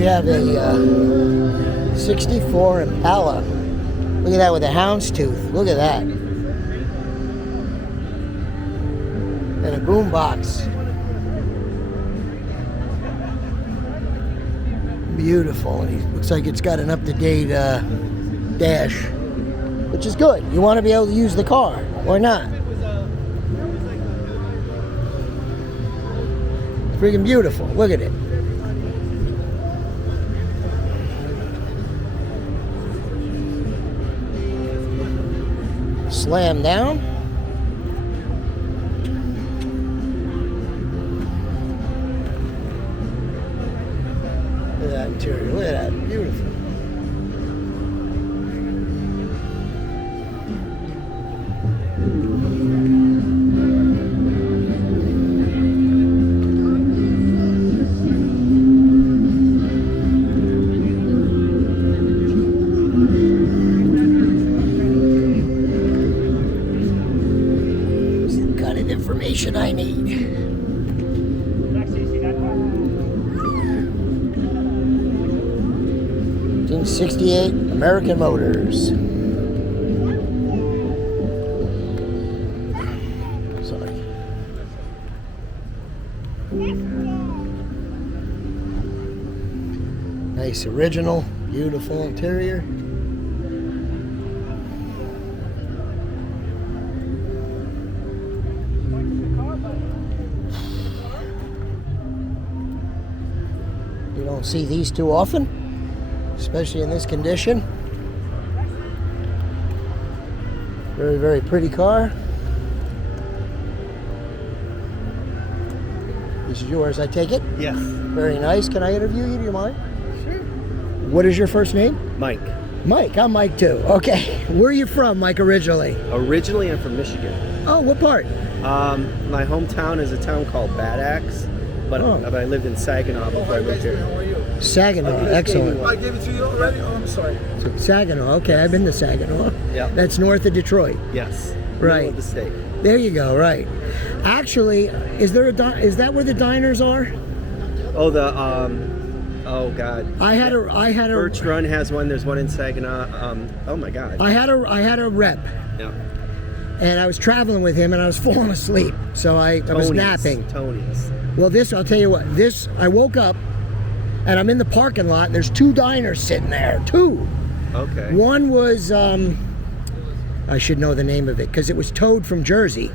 we have a 64 Impala. Look at that with a houndstooth. Look at that. And a boombox. Beautiful. And it looks like it's got an up-to-date dash, which is good. You want to be able to use the car. Why not? It's freaking beautiful. Look at it. Slam down. Look at that interior. Look at that. Beautiful. Information I need. 1968 American Motors. Sorry. Nice original, beautiful interior. You don't see these too often, especially in this condition. Very, very pretty car. This is yours, I take it? Yes. Very nice. Can I interview you? Do you mind? Sure. What is your first name? Mike. Mike. I'm Mike too. Okay. Where are you from, Mike, originally? Originally, I'm from Michigan. Oh, what part? My hometown is a town called Bad Axe, but I lived in Saginaw before I moved here. Saginaw, excellent. I gave it to you already? Oh, I'm sorry. Saginaw, okay, I've been to Saginaw. Yeah. That's north of Detroit. Yes. Right. Middle of the state. There you go, right. Actually, is that where the diners are? Oh, oh God. I had a Birch Run has one. There's one in Saginaw. Oh my God. I had a rep. Yeah. And I was traveling with him, and I was falling asleep, so I was napping. Tony's. Well, I'll tell you what. I woke up, and I'm in the parking lot. And there's two diners sitting there. Two. Okay. One was, I should know the name of it because it was towed from Jersey.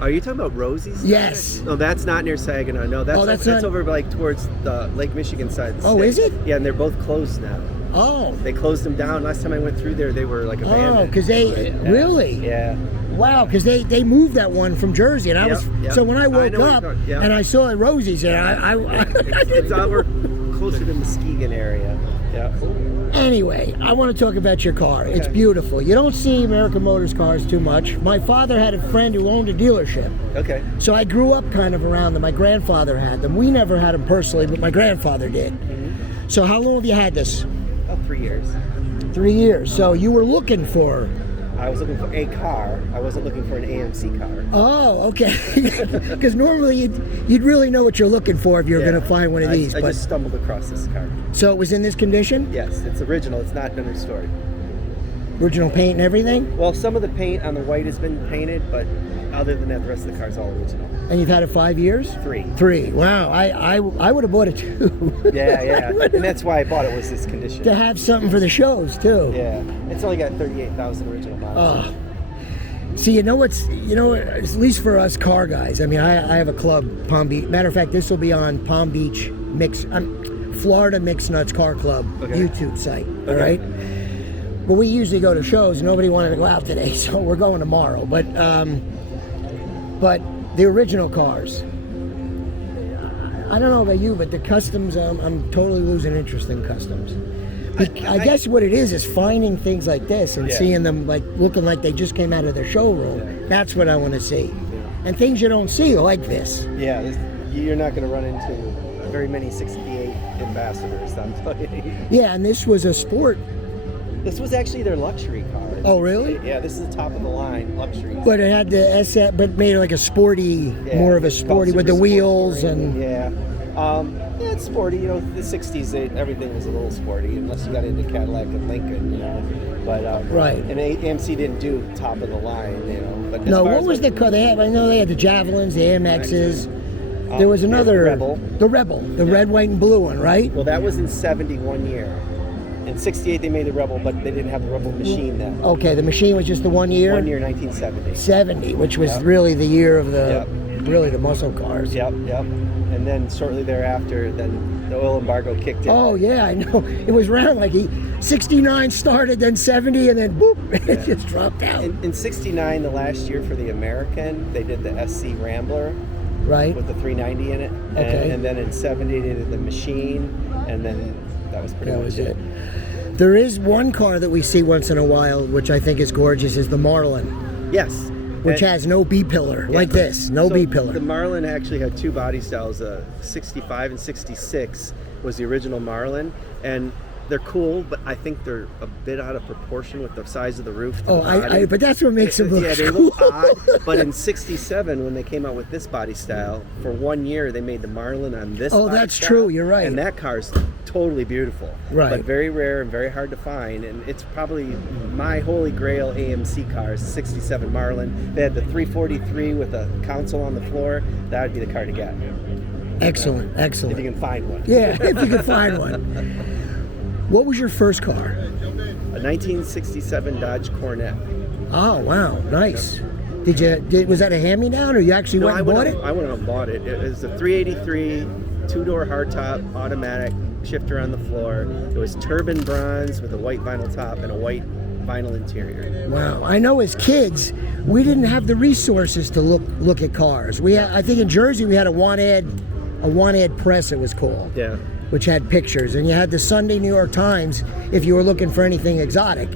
Are you talking about Rosie's? Yes. No, that's not near Saginaw. No, that's over like towards the Lake Michigan side of the state. Is it? Yeah, and they're both closed now. Oh. They closed them down. Last time I went through there, they were like abandoned. Oh, because they really? Yeah. Wow, because they moved that one from Jersey, and I was so when I woke up and I saw Rosie's there, it's over closer to Muskegon area. Yeah. Anyway, I want to talk about your car. It's beautiful. You don't see American Motors cars too much. My father had a friend who owned a dealership. Okay. So I grew up kind of around them. My grandfather had them. We never had them personally, but my grandfather did. Mm-hmm. So how long have you had this? About 3 years. 3 years. So you were looking for... I was looking for a car. I wasn't looking for an AMC car. Oh, okay. Because normally you'd really know what you're looking for if you're going to find one of these. I just stumbled across this car. So it was in this condition? Yes, it's original. It's not been restored. Original paint and everything? Well, some of the paint on the white has been painted, but other than that, the rest of the car's all original. And you've had it 5 years? 3. 3. Wow. I would have bought it too. Yeah. And that's why I bought it, was this condition. To have something for the shows too. Yeah. It's only got 38,000 original miles. See, at least for us car guys, I mean, I have a club, Palm Beach. Matter of fact, this will be on Palm Beach Florida Mixed Nuts Car Club YouTube site. All right. But we usually go to shows. Nobody wanted to go out today, so we're going tomorrow. But the original cars, I don't know about you, but the customs, I'm totally losing interest in customs. I guess what it is finding things like this and seeing them like looking like they just came out of their showroom. Yeah. That's what I want to see. Yeah. And things you don't see like this. Yeah, you're not going to run into very many 68 Ambassadors, I'm telling you. Yeah, and this was a sport. This was actually their luxury car. Oh, really? Yeah, this is the top of the line luxury. But it had the but made it like a sporty, more of a sporty with the wheels and. Yeah. Yeah, it's sporty. You know, the '60s, everything was a little sporty, unless you got into Cadillac and Lincoln. You know, but Right. And AMC didn't do top of the line. You know, but as No, far what as was the car they had? I know they had the Javelins, the AMXs. There was another Rebel. the Rebel, the red, white, and blue one, right? Well, that was in '71 year. In '68 they made the Rebel, but they didn't have the Rebel machine then. Okay, the machine was just the 1 year. 1 year, 1970. 70, which was Yep. really the year of the Yep. really the muscle cars. Yep. And then shortly thereafter, then the oil embargo kicked in. Oh yeah, I know. It was around like 69 started, then 70, and then boop, it just dropped out. In '69, the last year for the American, they did the SC Rambler Right. with the 390 in it. Okay. And then in '70 they did the machine, and then that was pretty That much was it. There is one car that we see once in a while, which I think is gorgeous, is the Marlin, Yes. which And- has no B pillar, like this, no so B pillar. The Marlin actually had two body styles. 65 and 66 was the original Marlin, and they're cool, but I think they're a bit out of proportion with the size of the roof. to Oh, the body. but that's what makes them look Yeah, they cool. look odd. But in '67, when they came out with this body style, for 1 year they made the Marlin on this. Oh, body that's style, true, you're right. And that car's totally beautiful, Right. but very rare and very hard to find. And it's probably my holy grail AMC cars. '67 Marlin. They had the 343 with a console on the floor. That would be the car to get Excellent, if you excellent. can find one. Yeah, if you can find one. What was your first car? A 1967 Dodge Cornet. Oh wow, nice. Was that a hand-me-down, or you actually No, went I and bought it? I went and bought it. It was a 383 two-door hardtop automatic shifter on the floor. It was turbine bronze with a white vinyl top and a white vinyl interior. Wow, I know as kids we didn't have the resources to look at cars. I think in Jersey we had a want ad press, it was called. Yeah. Which had pictures, and you had the Sunday New York Times if you were looking for anything exotic.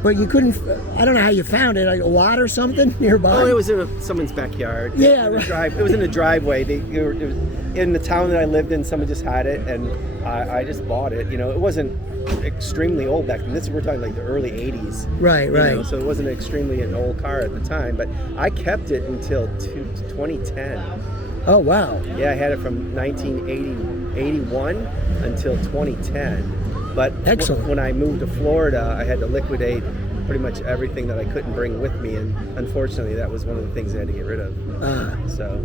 But you couldn't, I don't know how you found it, like a lot or something nearby? Oh, it was in someone's backyard. Yeah, In a right. It was in a driveway. It was in the town that I lived in. Someone just had it, and I just bought it. You know, it wasn't extremely old back then. We're talking like the early '80s. Right, you right. know, so it wasn't extremely an old car at the time. But I kept it until 2010. Oh, wow. Yeah, I had it from 1981 until 2010. But Excellent. when I moved to Florida, I had to liquidate pretty much everything that I couldn't bring with me, and unfortunately, that was one of the things I had to get rid of. So,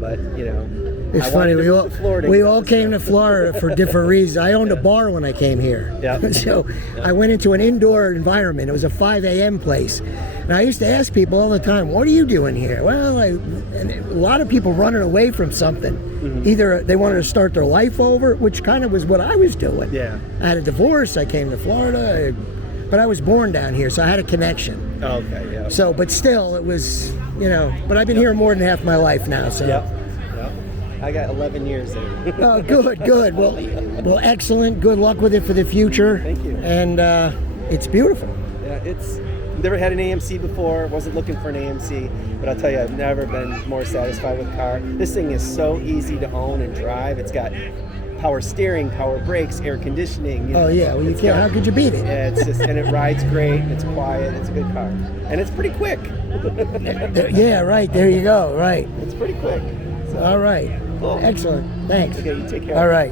but you know, It's I funny, wanted to we move all, to Florida. we all came to Florida for different reasons. I owned a bar when I came here. Yeah. So I went into an indoor environment. It was a 5 a.m. place. And I used to ask people all the time, what are you doing here? Well, and a lot of people running away from something. Mm-hmm. Either they wanted to start their life over, which kind of was what I was doing. Yeah. I had a divorce. I came to Florida. But I was born down here, so I had a connection. Oh, okay, yeah. So, but still, it was, but I've been here more than half my life now. So. Yep. I got 11 years there. Oh, good. Well, excellent. Good luck with it for the future. Thank you. And it's beautiful. Yeah, it's never had an AMC before. Wasn't looking for an AMC, but I'll tell you, I've never been more satisfied with a car. This thing is so easy to own and drive. It's got power steering, power brakes, air conditioning. Oh yeah, well you can't. How could you beat it? Yeah, it's just, and it rides great. It's quiet. It's a good car, and it's pretty quick. Yeah, right. There you go. Right. It's pretty quick. So, All right. Cool. Excellent. Thanks. Okay, you take care. All right.